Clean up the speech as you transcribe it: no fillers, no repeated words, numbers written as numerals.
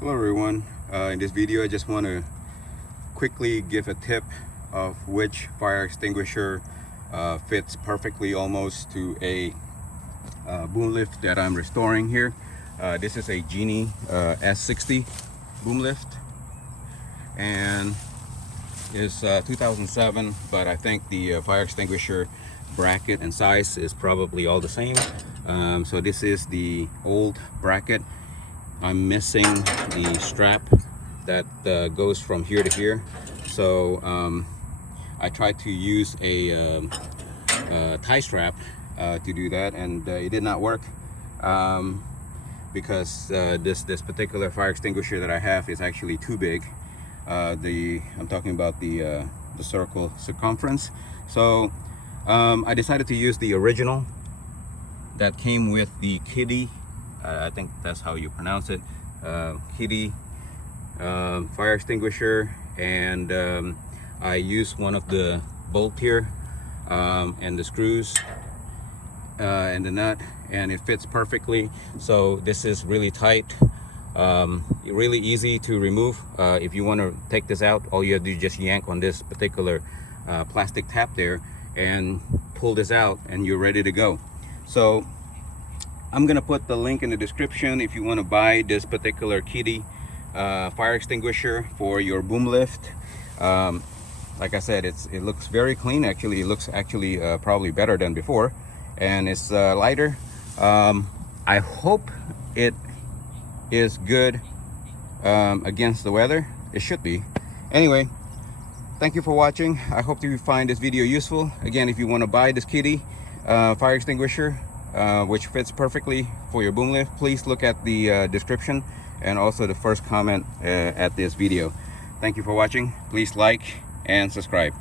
Hello everyone. In this video I just want to quickly give a tip of which fire extinguisher fits perfectly almost to a boom lift that I'm restoring here. This is a Genie S60 boom lift, and it's 2007, but I think the fire extinguisher bracket and size is probably all the same. So this is the old bracket. I'm missing the strap that goes from here to here, so I tried to use a tie strap to do that, and it did not work because this particular fire extinguisher that I have is actually too big. I'm talking about the circle circumference. So I decided to use the original that came with the Kitty. I think that's how you pronounce it, Kitty fire extinguisher, and I used one of the bolt here and the screws and the nut, and it fits perfectly. So this is really tight, really easy to remove. If you want to take this out, all you have to do is just yank on this particular plastic tap there and pull this out, and you're ready to go. So I'm gonna put the link in the description if you want to buy this particular Kitty fire extinguisher for your boom lift. Like I said, it looks very clean. Actually, it looks probably better than before, and it's lighter. I hope it is good against the weather. It should be. Anyway, thank you for watching. I hope you find this video useful. Again, if you want to buy this Kitty fire extinguisher, which fits perfectly for your boom lift, please look at the description and also the first comment at this video. Thank you for watching. Please like and subscribe.